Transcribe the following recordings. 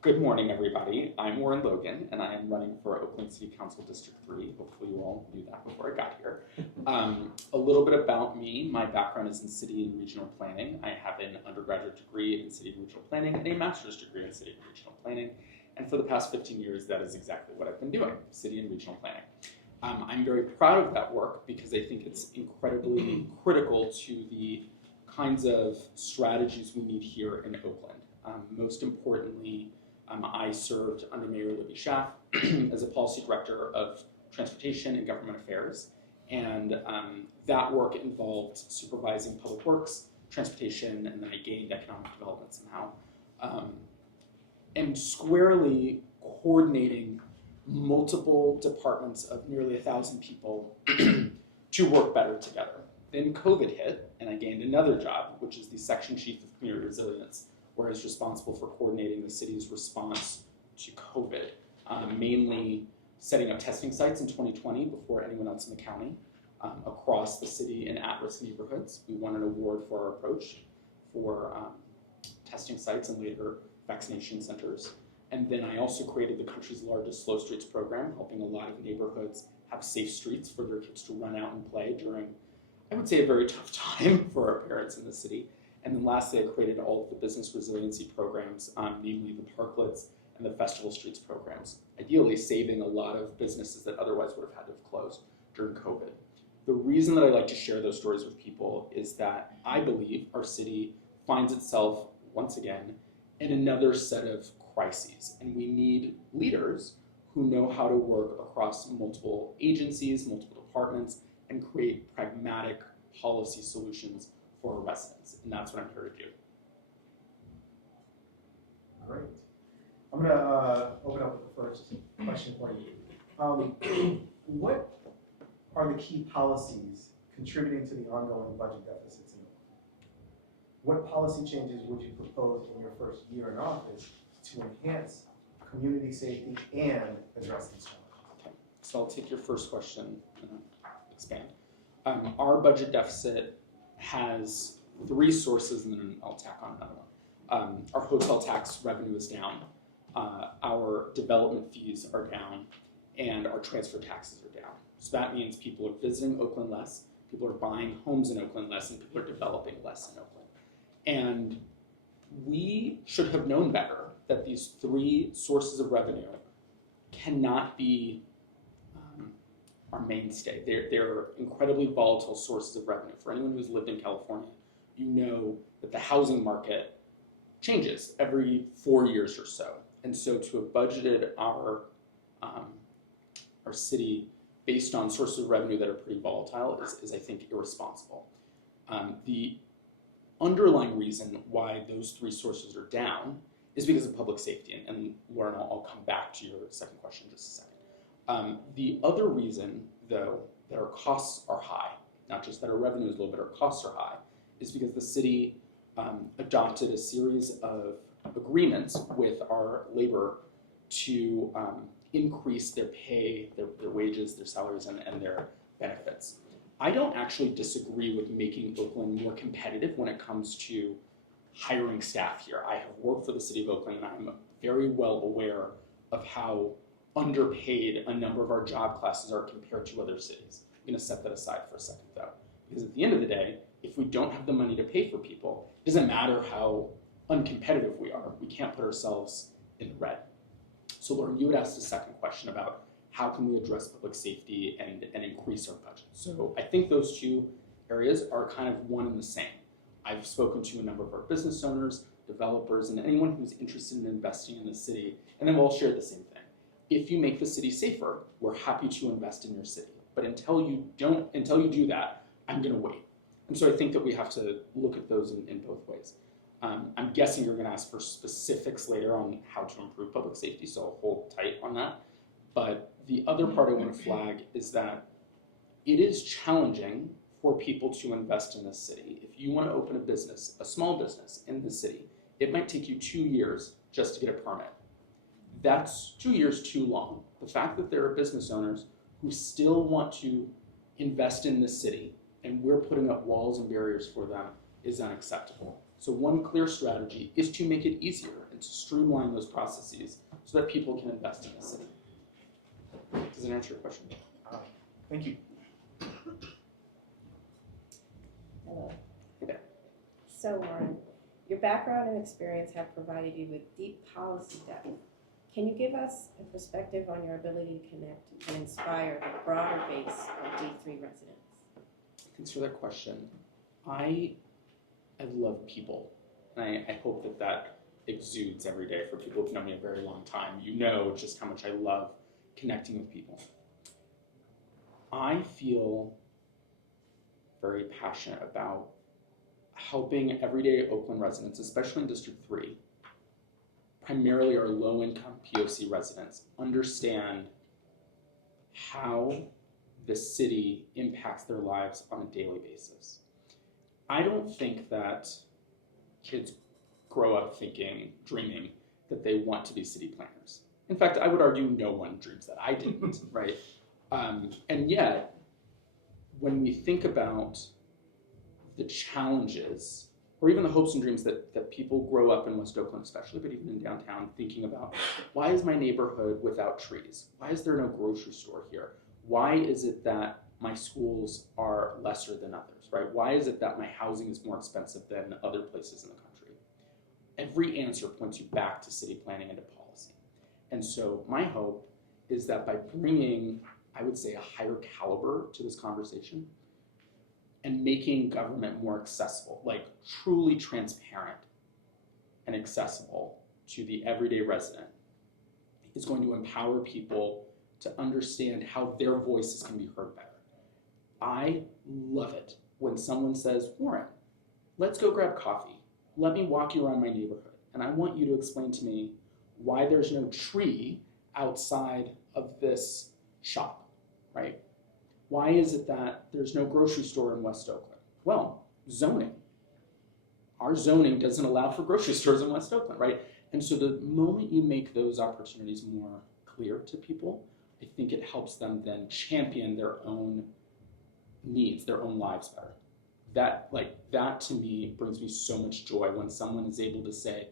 Good morning, everybody. I'm Warren Logan, and I am running for Oakland City Council District 3. Hopefully you all knew that before I got here. A little bit about me. My background is in city and regional planning. I have an undergraduate degree in city and regional planning and a master's degree in city and regional planning. And for the past 15 years, that is exactly what I've been doing, city and regional planning. I'm very proud of that work because I think it's incredibly critical to the kinds of strategies we need here in Oakland. Most importantly, I served under Mayor Libby Schaaf as a policy director of transportation and government affairs. And that work involved supervising public works, transportation, and then I gained economic development somehow. And squarely coordinating multiple departments of nearly 1,000 people to work better together. Then COVID hit, and I gained another job, which is the section chief of community resilience, where I was responsible for coordinating the city's response to COVID, mainly setting up testing sites in 2020 before anyone else in the county across the city in at-risk neighborhoods. We won an award for our approach for testing sites and later vaccination centers. And then I also created the country's largest slow streets program, helping a lot of neighborhoods have safe streets for their kids to run out and play during, I would say, a very tough time for our parents in the city. And then lastly, I created all of the business resiliency programs, namely the parklets and the festival streets programs, ideally saving a lot of businesses that otherwise would have had to have closed during COVID. The reason that I like to share those stories with people is that I believe our city finds itself, once again, in another set of crises. And we need leaders who know how to work across multiple agencies, multiple departments, and create pragmatic policy solutions for our residents, and that's what I'm here to do. Great. I'm going to open up with the first question for you. What are the key policies contributing to the ongoing budget deficits in Oakland? What policy changes would you propose in your first year in office to enhance community safety and address these challenges? Okay. So I'll take your first question and expand. Our budget deficit has three sources, and then I'll tack on another one. Our hotel tax revenue is down, our development fees are down, and our transfer taxes are down. So that means people are visiting Oakland less, people are buying homes in Oakland less, and people are developing less in Oakland. And we should have known better that these three sources of revenue cannot be our mainstay. They're incredibly volatile sources of revenue. For anyone who's lived in California, you know that the housing market changes every 4 years or so. And so to have budgeted our city based on sources of revenue that are pretty volatile is I think, irresponsible. The underlying reason why those three sources are down is because of public safety. And Lauren, I'll come back to your second question in just a second. The other reason, though, that our costs are high, not just that our revenue is low, but our costs are high, is because the city adopted a series of agreements with our labor to increase their pay, their wages, their salaries, and their benefits. I don't actually disagree with making Oakland more competitive when it comes to hiring staff here. I have worked for the city of Oakland, and I'm very well aware of how underpaid a number of our job classes are compared to other cities. I'm going to set that aside for a second, though, because at the end of the day, if we don't have the money to pay for people, it doesn't matter how uncompetitive we are. We can't put ourselves in the red. So Lauren, you had asked a second question about how can we address public safety and increase our budget. So I think those two areas are kind of one and the same. I've spoken to a number of our business owners, developers, and anyone who's interested in investing in the city, and then we'll all share the same thing. If you make the city safer, we're happy to invest in your city. But until you do that, I'm going to wait. And so I think that we have to look at those in both ways. I'm guessing you're going to ask for specifics later on how to improve public safety, so I'll hold tight on that. But the other part I want to flag is that it is challenging for people to invest in this city. If you want to open a business, a small business in the city, it might take you 2 years just to get a permit. That's 2 years too long. The fact that there are business owners who still want to invest in this city and we're putting up walls and barriers for them is unacceptable. So one clear strategy is to make it easier. and to streamline those processes so that people can invest in the city. Does that answer your question? Thank you. Hello. Hey there. So, Warren, your background and experience have provided you with deep policy depth. Can you give us a perspective on your ability to connect and inspire the broader base of D3 residents? Thanks for that question. I love people, and I hope that that exudes every day for people who've known me a very long time. You know just how much I love connecting with people. I feel very passionate about helping everyday Oakland residents, especially in District 3, primarily our low-income POC residents, understand how the city impacts their lives on a daily basis. I don't think that kids grow up dreaming that they want to be city planners. In fact, I would argue no one dreams that. I didn't, right? And yet, when we think about the challenges, or even the hopes and dreams that people grow up in West Oakland especially, but even in downtown, thinking about, why is my neighborhood without trees? Why is there no grocery store here? Why is it that my schools are lesser than others, right? Why is it that my housing is more expensive than other places in the country? Every answer points you back to city planning and to policy. And so my hope is that by bringing, I would say, a higher caliber to this conversation and making government more accessible, like truly transparent and accessible to the everyday resident, is going to empower people to understand how their voices can be heard better. I love it when someone says, Warren, let's go grab coffee. Let me walk you around my neighborhood. And I want you to explain to me why there's no tree outside of this shop, right? Why is it that there's no grocery store in West Oakland? Well, zoning. Our zoning doesn't allow for grocery stores in West Oakland, right? And so the moment you make those opportunities more clear to people, I think it helps them then champion their own needs, their own lives better. That to me brings me so much joy when someone is able to say,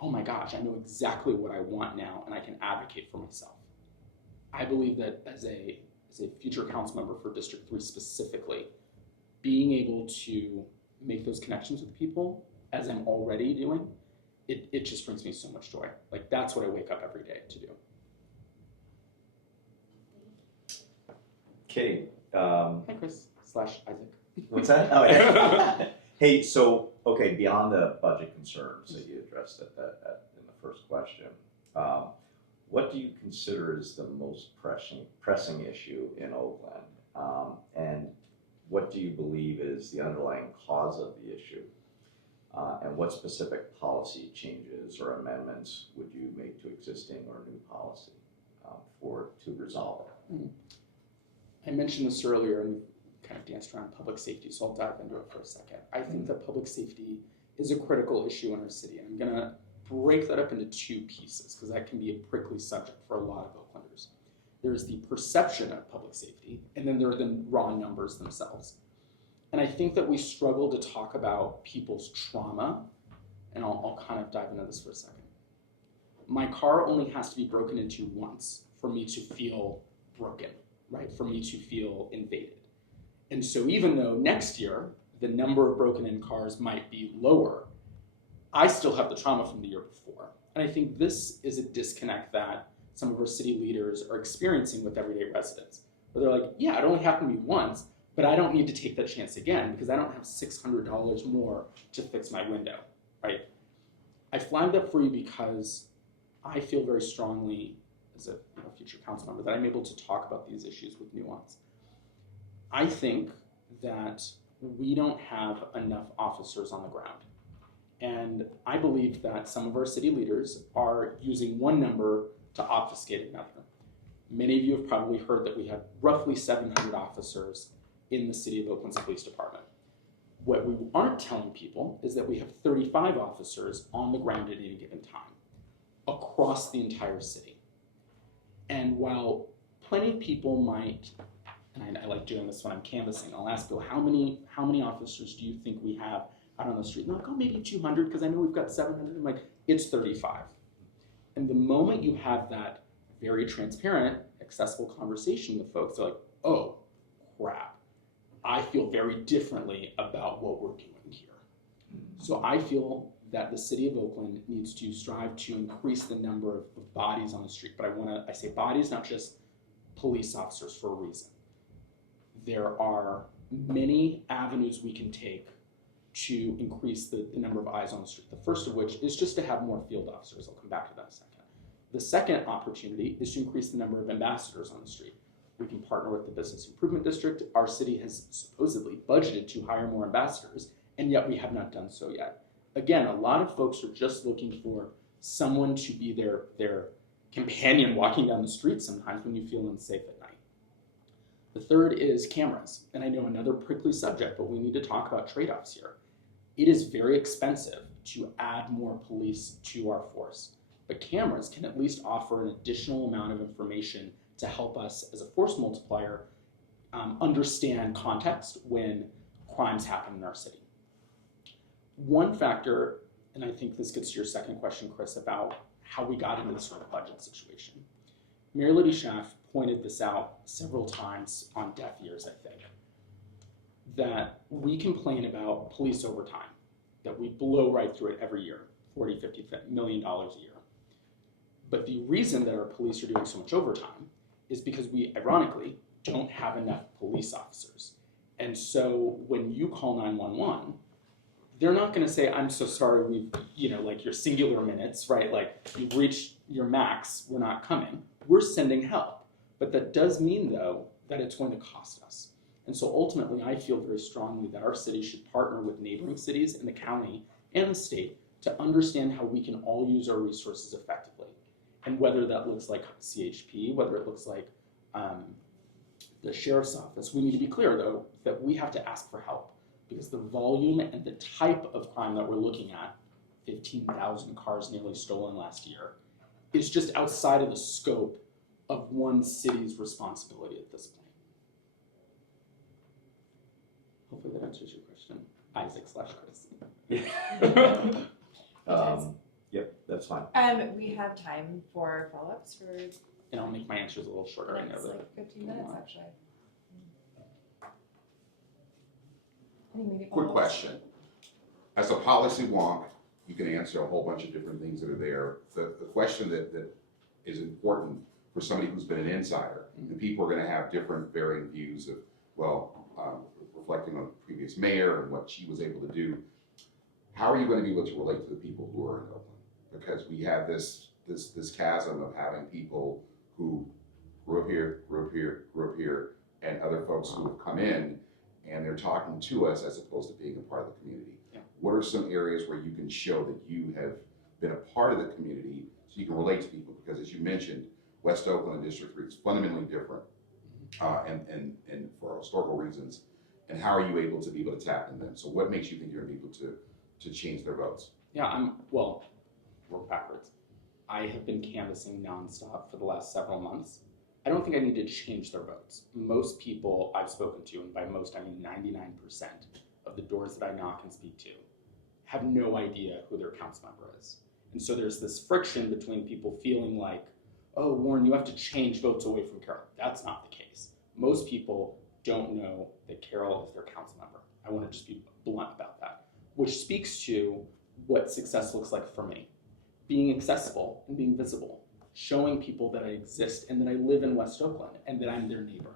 oh my gosh, I know exactly what I want now and I can advocate for myself. I believe that as a future council member for District 3 specifically, being able to make those connections with people, as I'm already doing, it just brings me so much joy. Like, that's what I wake up every day to do. Okay. Hi, Chris / Isaac. What's that? Oh, yeah. Hey, so, okay, beyond the budget concerns that you addressed in the first question, what do you consider is the most pressing issue in Oakland? And what do you believe is the underlying cause of the issue? And what specific policy changes or amendments would you make to existing or new policy to resolve it? I mentioned this earlier and kind of danced around public safety, so I'll dive into it for a second. I think that public safety is a critical issue in our city, and I'm gonna break that up into two pieces because that can be a prickly subject for a lot of Oaklanders. There's the perception of public safety, and then there are the raw numbers themselves. And I think that we struggle to talk about people's trauma, and I'll kind of dive into this for a second. My car only has to be broken into once for me to feel broken, right? For me to feel invaded. And so even though next year the number of broken in cars might be lower, I still have the trauma from the year before. And I think this is a disconnect that some of our city leaders are experiencing with everyday residents, where they're like, yeah, it only happened to me once, but I don't need to take that chance again because I don't have $600 more to fix my window, right? I flagged that for you because I feel very strongly as a future council member that I'm able to talk about these issues with nuance. I think that we don't have enough officers on the ground. And I believe that some of our city leaders are using one number to obfuscate another. Many of you have probably heard that we have roughly 700 officers in the city of Oakland's police department. What we aren't telling people is that we have 35 officers on the ground at any given time across the entire city. And while plenty of people might, and I like doing this when I'm canvassing, I'll ask people, how many officers do you think we have out on the street? And they're like, oh, maybe 200, because I know we've got 700. I'm like, it's 35. And the moment you have that very transparent, accessible conversation with folks, they're like, oh, crap, I feel very differently about what we're doing here. So I feel that the city of Oakland needs to strive to increase the number of bodies on the street. But I say bodies, not just police officers, for a reason. There are many avenues we can take to increase the number of eyes on the street. The first of which is just to have more field officers. I'll come back to that in a second. The second opportunity is to increase the number of ambassadors on the street. We can partner with the Business Improvement District. Our city has supposedly budgeted to hire more ambassadors, and yet we have not done so yet. Again, a lot of folks are just looking for someone to be their companion walking down the street sometimes when you feel unsafe at night. The third is cameras. And I know another prickly subject, but we need to talk about trade-offs here. It is very expensive to add more police to our force, but cameras can at least offer an additional amount of information to help us as a force multiplier understand context when crimes happen in our city. One factor, and I think this gets to your second question, Chris, about how we got into this sort of budget situation. Mayor Liddy Schaaf pointed this out several times on deaf ears, I think, that we complain about police overtime, that we blow right through it every year, $40, $50 million a year. But the reason that our police are doing so much overtime is because we, ironically, don't have enough police officers. And so when you call 911, they're not going to say, I'm so sorry, we've, like your singular minutes, right? Like you've reached your max, we're not coming. We're sending help. But that does mean, though, that it's going to cost us. And so ultimately, I feel very strongly that our city should partner with neighboring cities in the county and the state to understand how we can all use our resources effectively. And whether that looks like CHP, whether it looks like the sheriff's office, we need to be clear, though, that we have to ask for help. Because the volume and the type of crime that we're looking at, 15,000 cars nearly stolen last year, is just outside of the scope of one city's responsibility at this point. Hopefully that answers your question, Isaac/Chris. Yep, that's fine. We have time for follow-ups for. And I'll make my answers a little shorter. I know It's that. like 15 minutes, actually. Any maybe Quick follow-ups? question. As a policy wonk, you can answer a whole bunch of different things that are there. The question that is important for somebody who's been an insider, and people are going to have different varying views of, reflecting on the previous mayor and what she was able to do. How are you going to be able to relate to the people who are in Oakland? Because we have this chasm of having people who grew up here, and other folks who have come in, and they're talking to us as opposed to being a part of the community. Yeah. What are some areas where you can show that you have been a part of the community so you can relate to people? Because as you mentioned, West Oakland and District 3 is fundamentally different, and for historical reasons. And how are you able to be able to tap in them? So what makes you think you're going to be able to change their votes? Yeah, work backwards. I have been canvassing nonstop for the last several months. I don't think I need to change their votes. Most people I've spoken to, and by most I mean 99% of the doors that I knock and speak to, have no idea who their council member is. And so there's this friction between people feeling like, oh, Warren, you have to change votes away from Carol. That's not the case. Most people don't know that Carol is their council member. I want to just be blunt about that, which speaks to what success looks like for me. Being accessible and being visible, showing people that I exist and that I live in West Oakland and that I'm their neighbor.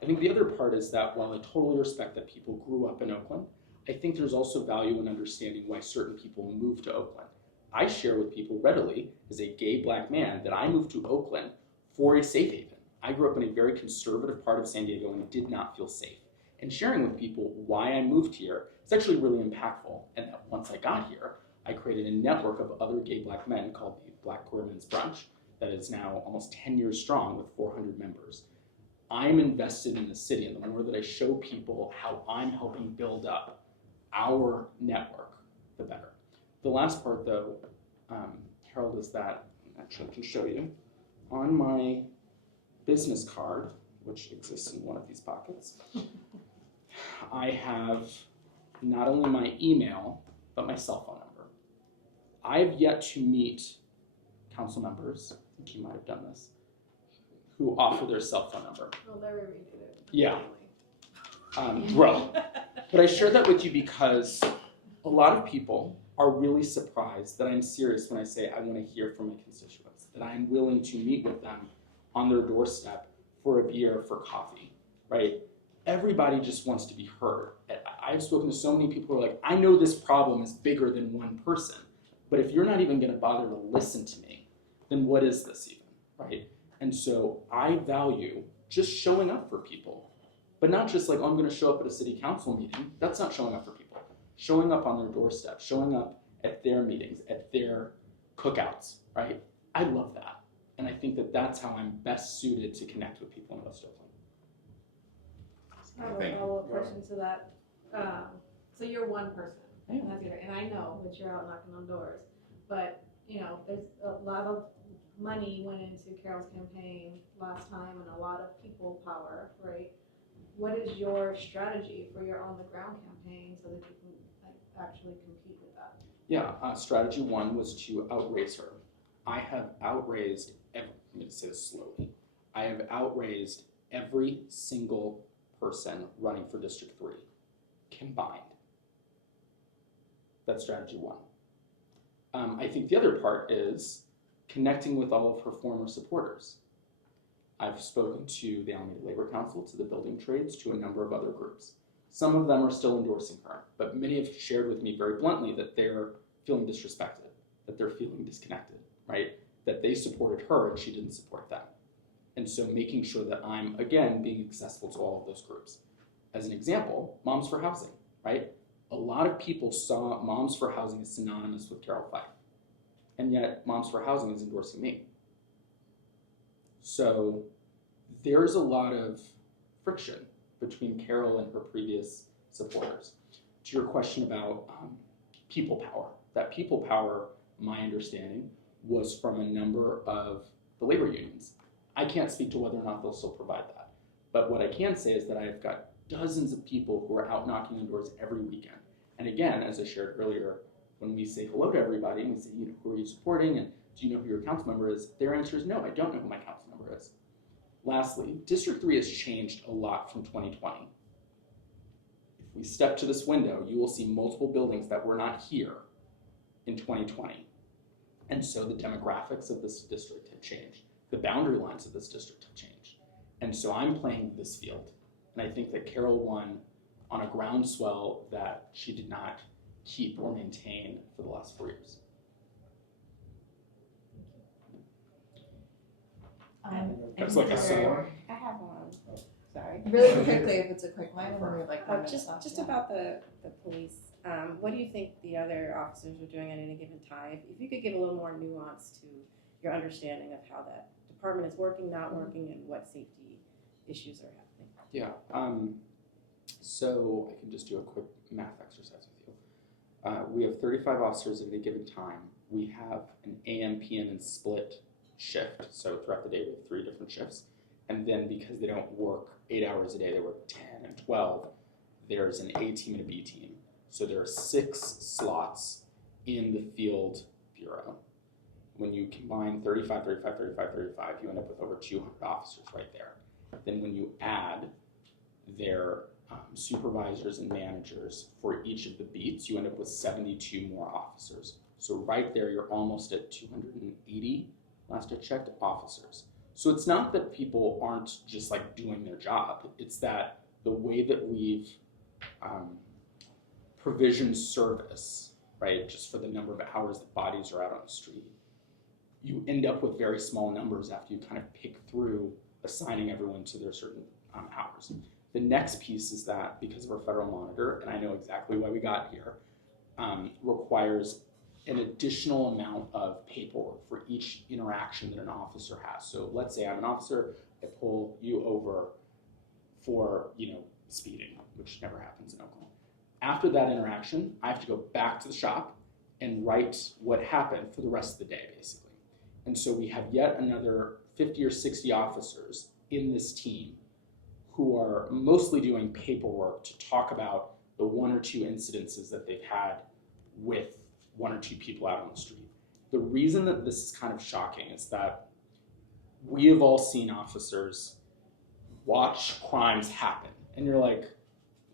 I think the other part is that while I totally respect that people grew up in Oakland, I think there's also value in understanding why certain people move to Oakland. I share with people readily, as a gay black man, that I moved to Oakland for a safe haven. I grew up in a very conservative part of San Diego and did not feel safe. And sharing with people why I moved here is actually really impactful. And that once I got here, I created a network of other gay black men called the Black Queer Men's Brunch that is now almost 10 years strong with 400 members. I'm invested in the city, and the more that I show people how I'm helping build up our network, the better. The last part, though, Harold, is that, actually I can show you, on my business card, which exists in one of these pockets, I have not only my email, but my cell phone number. I've yet to meet council members, I think you might have done this, who offer their cell phone number. Oh, Larry redid it. Yeah. Well, but I share that with you because a lot of people are really surprised that I'm serious when I say I want to hear from my constituents, that I'm willing to meet with them on their doorstep for a beer, for coffee, right? Everybody just wants to be heard. I've spoken to so many people who are like, I know this problem is bigger than one person, but if you're not even going to bother to listen to me, then what is this even, right? And so I value just showing up for people, but not just like, oh, I'm going to show up at a city council meeting. That's not showing up for people. Showing up on their doorstep, showing up at their meetings, at their cookouts, right? I love that. And I think that that's how I'm best suited to connect with people in West Oakland. I have Thank a you. follow-up question to that. So you're one person, Yeah. and that's good, and I know that you're out knocking on doors, but, you know, there's a lot of money went into Carol's campaign last time and a lot of people power, right? What is your strategy for your on-the-ground campaign so that you can actually compete with that? Yeah, strategy one was to outraise her. I have outraised, I'm going to say this slowly, I have outraised every single person running for District 3 combined. That's strategy one. I think the other part is connecting with all of her former supporters. I've spoken to the Alameda Labor Council, to the building trades, to a number of other groups. Some of them are still endorsing her, but many have shared with me very bluntly that they're feeling disrespected, that they're feeling disconnected, right? That they supported her and she didn't support them. And so making sure that I'm, again, being accessible to all of those groups. As an example, Moms for Housing, right? A lot of people saw Moms for Housing as synonymous with Carol Fife, and yet Moms for Housing is endorsing me. So there's a lot of friction between Carol and her previous supporters. To your question about people power, that people power, my understanding, was from a number of the labor unions. I can't speak to whether or not they'll still provide that. But what I can say is that I've got dozens of people who are out knocking on doors every weekend. And again, as I shared earlier, when we say hello to everybody and we say, who are you supporting and do you know who your council member is? Their answer is no, I don't know who my council member is. Lastly, District 3 has changed a lot from 2020. If we step to this window, you will see multiple buildings that were not here in 2020. And so the demographics of this district have changed. The boundary lines of this district have changed. And so I'm playing this field. And I think that Carol won on a groundswell that she did not keep or maintain for the last 4 years. That's like a sword. I have one. Sorry. Really quickly, if it's a quick one, and we're like 1 minute Just left. about the police. What do you think the other officers are doing at any given time? If you could give a little more nuance to your understanding of how that department is working, not working, and what safety issues are happening. Yeah. So I can just do a quick math exercise with you. We have 35 officers at any given time. We have an AM, PM, and split shift. So throughout the day, we have 3 different shifts. And then because they don't work 8 hours a day, they work 10 and 12, there's an A team and a B team. So there are 6 slots in the field bureau. When you combine 35, 35, 35, 35, you end up with over 200 officers right there. Then when you add their supervisors and managers for each of the beats, you end up with 72 more officers. So right there, you're almost at 280, last I checked, officers. So it's not that people aren't just like doing their job. It's that the way that we've provisioned service, right, just for the number of hours that bodies are out on the street, you end up with very small numbers after you kind of pick through assigning everyone to their certain hours. The next piece is that because of our federal monitor, and I know exactly why we got here, requires an additional amount of paperwork for each interaction that an officer has. So let's say I'm an officer, I pull you over for, speeding, which never happens in Oakland. After that interaction, I have to go back to the shop and write what happened for the rest of the day, basically. And so we have yet another 50 or 60 officers in this team who are mostly doing paperwork to talk about the 1 or 2 incidences that they've had with one or two people out on the street. The reason that this is kind of shocking is that we have all seen officers watch crimes happen, and you're like,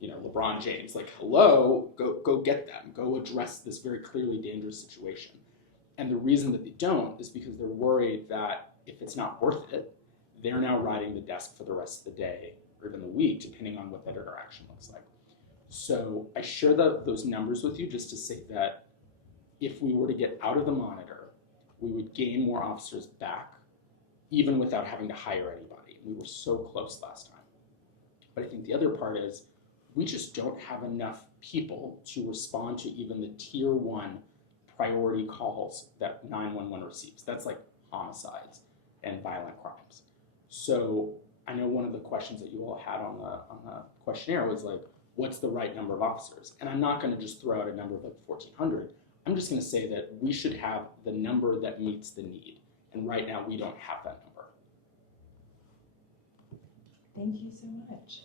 you know, LeBron James, like, hello, go get them, go address this very clearly dangerous situation. And the reason that they don't is because they're worried that if it's not worth it, they're now riding the desk for the rest of the day or even the week, depending on what that interaction looks like. So I share those numbers with you just to say that if we were to get out of the monitor, we would gain more officers back, even without having to hire anybody. We were so close last time. But I think the other part is we just don't have enough people to respond to even the tier 1 priority calls that 911 receives. That's like homicides and violent crimes. So I know one of the questions that you all had on the questionnaire was like, what's the right number of officers? And I'm not going to just throw out a number of like 1,400. I'm just going to say that we should have the number that meets the need. And right now we don't have that number. Thank you so much.